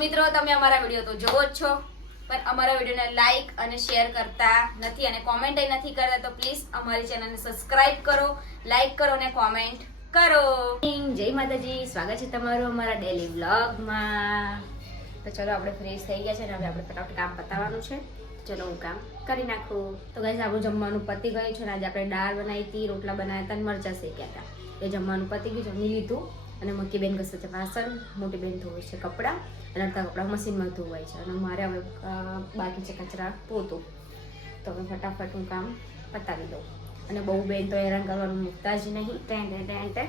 મિત્રો, તમે અમારા વીડિયો તો જોવો જ છો, પણ અમારા વિડીયોને લાઈક અને શેર કરતા નથી અને કોમેન્ટ નથી કરતા, તો પ્લીઝ અમારી ચેનલને સબસ્ક્રાઇબ કરો લાઈક કરો અને કોમેન્ટ કરો. જય માતાજી. સ્વાગત છે તમારું અમારા ડેલી વ્લોગમાં તો ચલો, આપણે ફ્રેશ થઈ ગયા છે ને હવે આપણે ફટાફટ કામ પતાવવાનું છે. ચલો, હું કામ કરી નાખું. તો ગાઈઝ આપણું જમવાનું પતી ગયું છે ને આજે આપણે દાળ બનાવી હતી, રોટલા બનાવ્યા હતા અને મરચાં શેક્યા હતા. એ જમવાનું પતી ગયું જમી લીધું અને મક્કી બેન ઘસે છે વાસણ, મોટી બેન ધોવે છે કપડાં. અને અડધા કપડાં મશીનમાં ધોવાય છે. અને મારે હવે બાકી છે કચરા પોતું. તો હવે ફટાફટ હું કામ પતાવી દઉં. અને બહુ બેન તો હેરાન કરવાનું મૂકતા જ નહીં. Ten ten ten ten.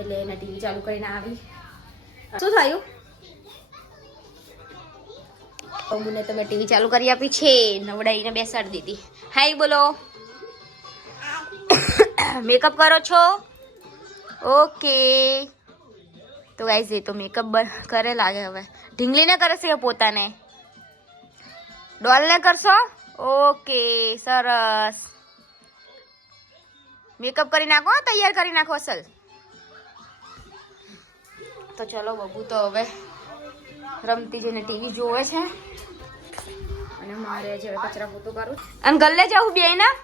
એટલે એને ટીવી ચાલુ કરીને આવી. શું થયું? અમુને તમે ટીવી ચાલુ કરી આપી છે. નવડાઈને બેસાડી દીધી. હાય, બોલો. મેકઅપ કરો છો? ઓકે તો ગાઈઝ એ તો મેકઅપ કરે લાગે હવે. ઢીંગલીને કરે છે પોતાને. ડોલને કરશો? ઓકે સરસ. મેકઅપ કરી નાખો તૈયાર કરી નાખો અસલ. તો ચલો, બબુ તો હવે રમતી જઈને ટીવી જોવે છે. અને મારે જે કચરા પોતું કરું અને ગલ્લે જવું બે ના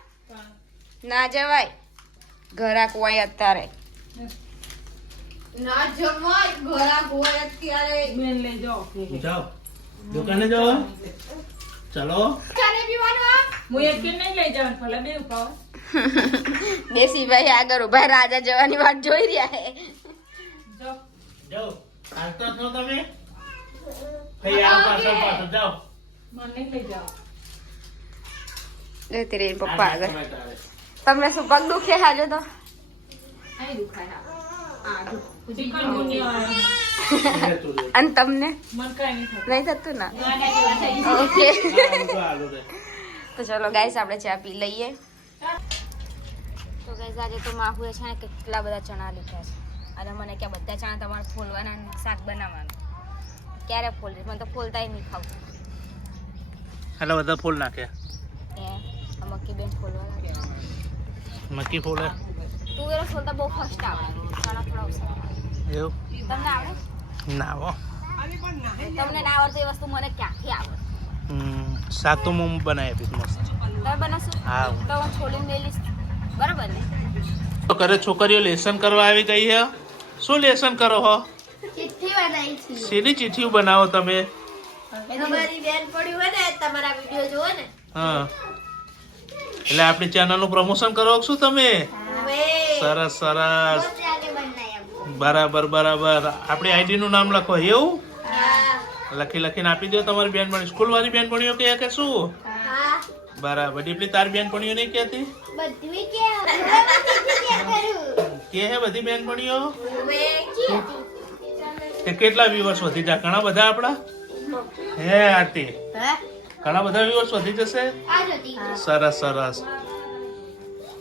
ના જવાય. ઘરાક હોય અત્યારે. ના જમાય ઘરા ગોળ અત્યારે બેન લઈ જાઓ કે જાઓ દુકાને જાઓ ચલો ચાલે પીવાનું હું એક કે નહીં લઈ જાઉં ભલે બે ઉપાવ દેશીભાઈ આગળ ઊભા રાજા જવાની વાત જોઈ રહ્યા હે જો જાઓ હાલતા છો તમે ભાઈ આવો પાછળ પાછળ જાઓ મને નહીં લઈ જાઓ જતી રહી પપ્પા આ આગળ સમય તારે. તમને શું પગ દુખે હાજો તો અહીં દુખાય આ અને તમને? નહીં થતું ના. ઓકે. તો ચલો ગાઈસ આપણે ચા પી લઈએ. તો ગાઈસ આજે તો માહુએ છે ને કેટલા બધા ચણા લીધા છે. અને મને કે બધા ચણા તમારે ફોલવાના અને શાક બનાવવાનું. ક્યારે ફોલે મને તો ફોલતાય નહીં ખાવું. એટલે બધા ફૂલ નાખ્યા. એ આ મક્કી બેન ફોલવા લાગે મક્કી ફૂલે. તું એનો ફોલતા બહુ ફર્સ્ટ આવડે એવું? તમને આવડે? ના હો. તમને ના આવડતું એ વસ્તુ મને ક્યાંથી આવડે? હમ, મોમ હું બનાવી આપીશ મસ્ત. તમે બનાવશો? હા. તો હું છોડીને મેલીશ બરાબર ને? તો ઘરે છોકરીઓ લેસન કરવા આવી ગઈ છે શું લેસન કરો હો? ચિઠ્ઠી બનાવી છે. શેની ચીઠીઓ બનાવો તમે? તમારી બેન પડી હોય ને તમારા વિડિયો જોવે ને. હા. એટલે આપણી ચેનલનું પ્રમોશન કરો છો શું તમે? હવે સરસ સરસ. બરાબર બરાબર. આપણી આઈડી નું નામ લખો એવું? લખી લખીને આપી દો તમારી બેનપણી. સ્કૂલ વાળી બેનપણીઓ કહે કે શું? બરાબર. ડીપલી તારી બેનપણીઓ નહીં કહેતી? કે કે હે બધી બેનપણીઓ? હવે તે કેટલા વ્યુઅર્સ વધી જા? ઘણા બધા આપણા? હે આરતી. ઘણા બધા વ્યુઅર્સ વધી જશે? સરસ સરસ.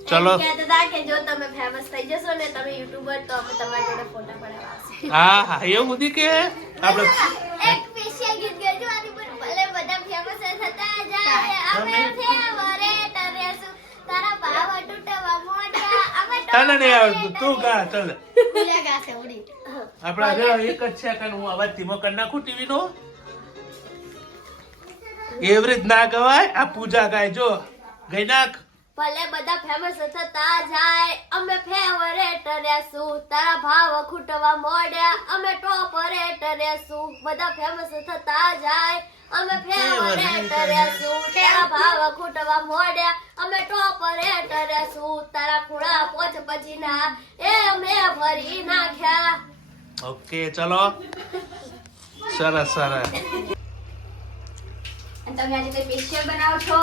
ચલો. જો તમે ફેમસ થઈ જશો ને તમે યુટ્યુબર તો અમે તમારી જોડે ફોટા પડાવવા હા હા એવું બધી કે? આપણે એક સ્પેશિયલ ગીત ગાજો આની પર ભલે બધા ફેમસ થતા જાય અમે ફેવરેટ રહેશું તારા ભાવ તૂટવા મોઢા અમે તને નહીં આવડતું તું ગા ચાલ આપડા ગાશે ઉડી. આપણા હવે એક જ છે કે હું અવાજ ધીમો કરી નાખું ટીવી નો એવી રીત ના ગવાય આ પૂજા ગાય જો ગઈ નાખ. ભલે બધા ફેમસ થતા જાય અમે ફેવરેટ રહેશું તારા ભાવ ખૂટવા મોડ્યા અમે ટોપ રેટ રહેશું બધા ફેમસ થતા જાય અમે ફેવરેટ રહેશું તારા ભાવ ખૂટવા મોડ્યા અમે ટોપ રેટ રહેશું તારા ખૂણા પોચ પછીના એ અમે ભરી નાખ્યા. ઓકે ચલો. સરસ સરસ. તમે આજે કઈ સ્પેશિયલ બનાવો છો?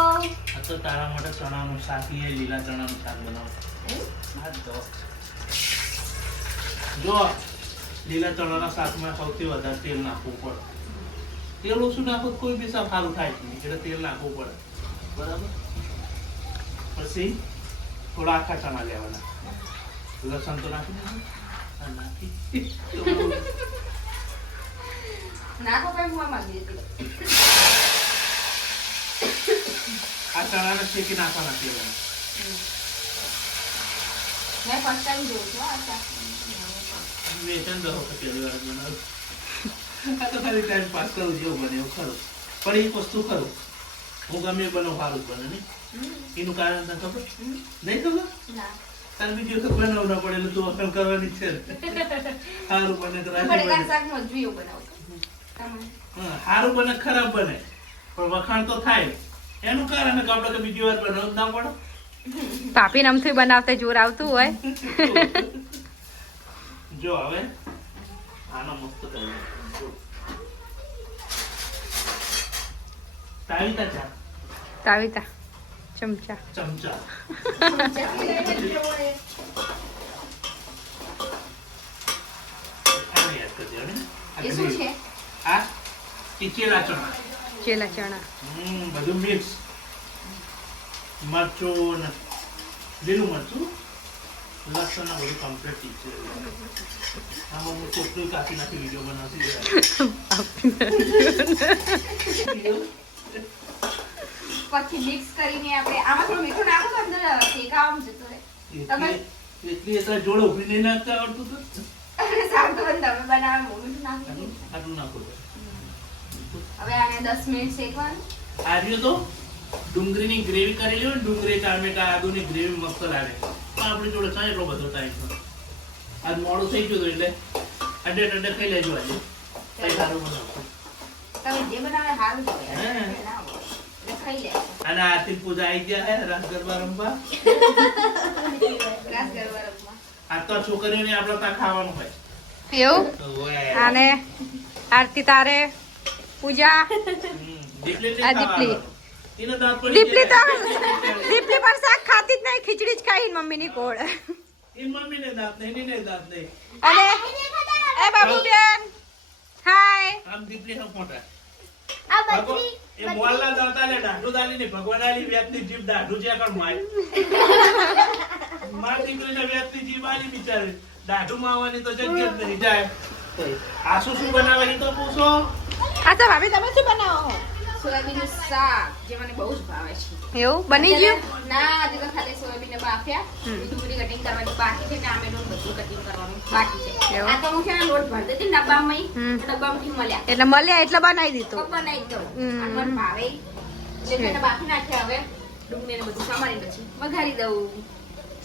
આ તો તારા માટે ચણાનું શાક એ લીલા ચણાનું શાક બનાવો. જો. લીલા ચણાના શાકમાં સૌથી વધારે તેલ નાખવું પડે. તેલ ઓછું નાખો કોઈ બી શાક સારું થાય નહીં એટલે તેલ નાખવું પડે. બરાબર? પછી થોડા આખા ચણા લેવાના. લસણ તો નાખી નાખી. નાખો. કઈ હું માંગી હતી આ ચણાને શેકી નાખવાના તેલમાં મેં ફર્સ્ટ ટાઈમ જોઉં છું આ વેચાણ દો કે પહેલી વાર જ આ તો ખાલી ટાઈમ પાસ કરું જેવું બને એવું ખરું. પણ એ વસ્તુ ખરું. હું ગમે બનાવું સારું જ બને નહીં? એનું કારણ તને ખબર? નહીં ખબર? તારે બીજી વખત બનાવવું ના પડે તું વખાણ કરવાની છે. સારું બને તો સારું બને ખરાબ બને. પણ વખાણ તો થાય. એનું કારણ કે આપણે બીજી વાર બનાવ ના પડે. પાપી નમથી બનાવતા જોર આવતું હોય. જો હવે આનો મસ્ત કરી તાવીતા ચા. તાવીતા ચમચા. ચમચા. એ શું છે? આ ટીકેલા ચણા. ચેલા ચણા. હમ, બધું મિક્સ મરચું ને લીલું મરચું. લસણ ને બધું કમ્પ્લીટ છે. આમાં હું ચોખ્ખું કાપી નાખી વીડિયો બનાવતી પછી મિક્સ કરીને આપણે આમાં થોડું મીઠું નાખો તો અંદર શેકાવામાં જતો રહે. તમે- એટલી એટલી જોડે ઊભી નહીં નાખતા આવડતું તો. પણ તમે બનાવે મીઠું નાખી આટલું નાખો. હવે આને 10 મિનિટ શેકવાનું. આ રહ્યો તો ડુંગળીની ગ્રેવી કરી લ્યો ને ડુંગળી ટામેટા આદુની ગ્રેવી મસ્ત લાગે. પણ આપણી જોડે કાંઈ એટલો બધો ટાઈમ આજ મોડું થઈ ગયું એટલે અડે અડે ખાઈ લેજો આજે. કઈ સારું બનાવશું. તમે જે બનાવે સારું જ ખાઈ લે અને આરતી પૂજા આવી ગયા હે રાસ ગરબા રમવા. રાસ ગરબા રમવા. આ તો છોકરીઓને આપણે ત્યાં ખાવાનું હોય. એવું? અને આરતી તારે પૂજા. દીપલી આ તો દીપલી પર શાક ખાતી જ નહીં ખીચડી જ ખાઈ કોળ એને દાંત નહીં અને એ બાબુ બેન હાય. આમ દીપલી હમ મોટા. આ ભગવાન- બત્રી એ મોલના દાંતા લે દાઢું દાલી ને ભગવાન આલી વ્યાજની જીભ દાઢું છે કણ માય માર દીકરીને વ્યાજની જીભ આલી બિચારી. દાઢું માવાની તો જગ્યા જ નહીં જાય. આસુ શું શું બનાવે એ તો પૂછો. આ તો ભાભી તમે શું બનાવો? સોયાબીનનું શાક જે મને બહુ જ ભાવે છે. એવું? બની ગયું? ના આજે તો ખાલી સોયાબીનને બાફ્યા. બીજું બધી કટિંગ કરવાની બાકી છે ટામેટું બધું કટિંગ કરવાનું બાકી છે. આ તો હું છે લોટ ભરી દેતી ડબ્બામાં ડબ્બામાંથી મળ્યા. એટલે મળ્યા એટલે બનાવી દીધું? બનાવી મને ભાવે. એટલે બાફી નાખ્યા હવે. ડુંગળીને બધું સમારી પછી વઘારી દઉં.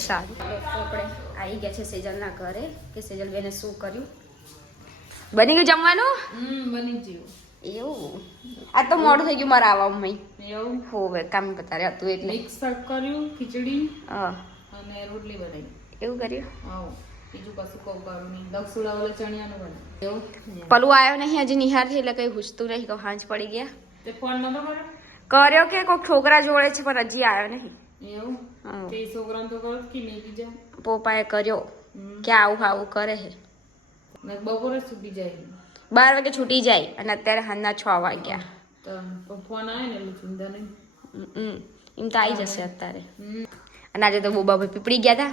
સારું. આપણે આવી ગયા છે સેજલના ઘરે કે સેજલ બેને શું કર્યું? બની ગયું જમવાનું? હમ બની ગયું. એવું? આ તો મોડું થઈ ગયું મારા આવવામાં. એવું? હોવે કામ બતારે હતું એટલે. મિક્સ શાક કર્યું ખીચડી હા. અને રોટલી બનાવી. એવું કર્યું? હા બીજું કશું કહું કરું નહીં. દક્ષુડા ઓલે ચણિયાનું બનાવ્યું એવું? પલું આવ્યો નહીં હજી નિહાર થઈ એટલે કઈ હુસતું નહીં કહું હાંજ પડી ગયા. તે ફોન નતો કર્યો? કર્યો કે કોઈ છોકરા જોડે છે પણ હજી આવ્યો નહીં. એવું? તે છોકરાને તો કરો કે નહીં બીજા પોપાએ કર્યો કે આવું આવું કરે છે. બપોરે સુધી જાય. બાર વાગે છૂટી જાય અને અત્યારે હાલના છ વાગ્યા. તો ફોન આવે ને એટલે ચિંતા નહીં. એમ તો આવી જશે અત્યારે. હમ. અને આજે તો બોબા ભાઈ પીપળી ગયા હતા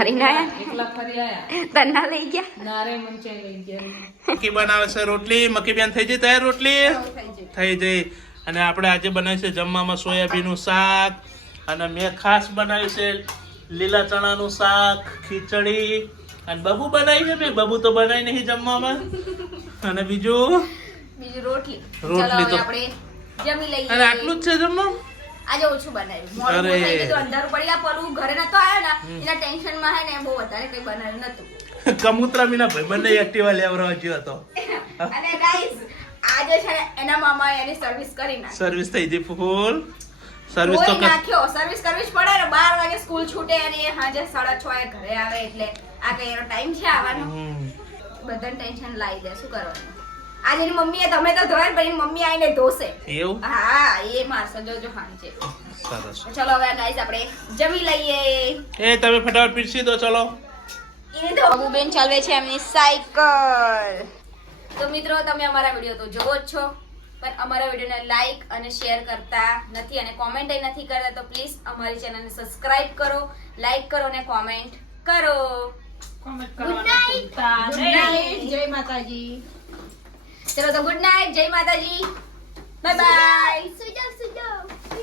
આયા? એકલા ફરી આયા. તન્ના લઈ ગયા? નારે લઈ ગયા. મકી બનાવે છે રોટલી. મક્કી બેન થઈ જઈ તૈયાર રોટલી? થઈ જઈ. અને આપણે આજે બનાવી છે જમવામાં સોયાબીનનું શાક. અને મેં ખાસ બનાવ્યું છે લીલા ચણાનું શાક ખીચડી. અને બબુ બનાવી છે મેં બબુ તો બનાવી નહીં જમવામાં. અને બીજું? બીજું રોટલી. રોટલી તો- આપણે જમી લઈએ. અને આટલું જ છે જમવાનું આજે ઓછું બનાવ્યું. મોડું થઈ ગયું, અંધારું પડી ગયા પલું ઘરે નતો આવ્યો ને એના ટેન્શનમાં હે ને બહુ વધારે કઈ બનાવ્યું નતું. કમુત્રા મીના ભાઈ બંને એક્ટિવા લેવડાવવા ગયો હતો. અને ગાઈસ આજે છે ને એના મામા એની સર્વિસ કરી નાખી. સર્વિસ થઈ ગઈ ફૂલ. સર્વિસ તો નાખ્યો. સર્વિસ કરવી જ પડે ને. બાર વાગે સ્કૂલ છૂટે અને સાંજે 6:30 એ ઘરે આવે એટલે આ કઈ એનો ટાઈમ છે આવવાનો. બધાને ટેન્શન લાવી દે. શું કરવાનું? આજે એની મમ્મીએ તમે તો ધોયા પણ એની મમ્મી આવીને ધોશે. એવું? હા એ મારશે જોજો સાંજે સરસ. ચલો હવે ગાઈસ આપણે જમી લઈએ. એ તમે ફટાફટ પીરસી દો ચલો. એને તો બાબુબેન ચાલવે છે એમની સાયકલ. તો મિત્રો તમે અમારા વીડિયો તો જોવો જ છો. પણ અમારા વિડીયોને લાઈક અને શેર કરતા નથી અને કોમેન્ટ નથી કરતા તો પ્લીઝ અમારી ચેનલને સબસ્ક્રાઇબ કરો લાઈક કરો અને કોમેન્ટ કરો. નહીં. night. જય માતાજી. ચલો તો ગુડ નાઇટ જય માતાજી. બાય બાય સુજો જાઓ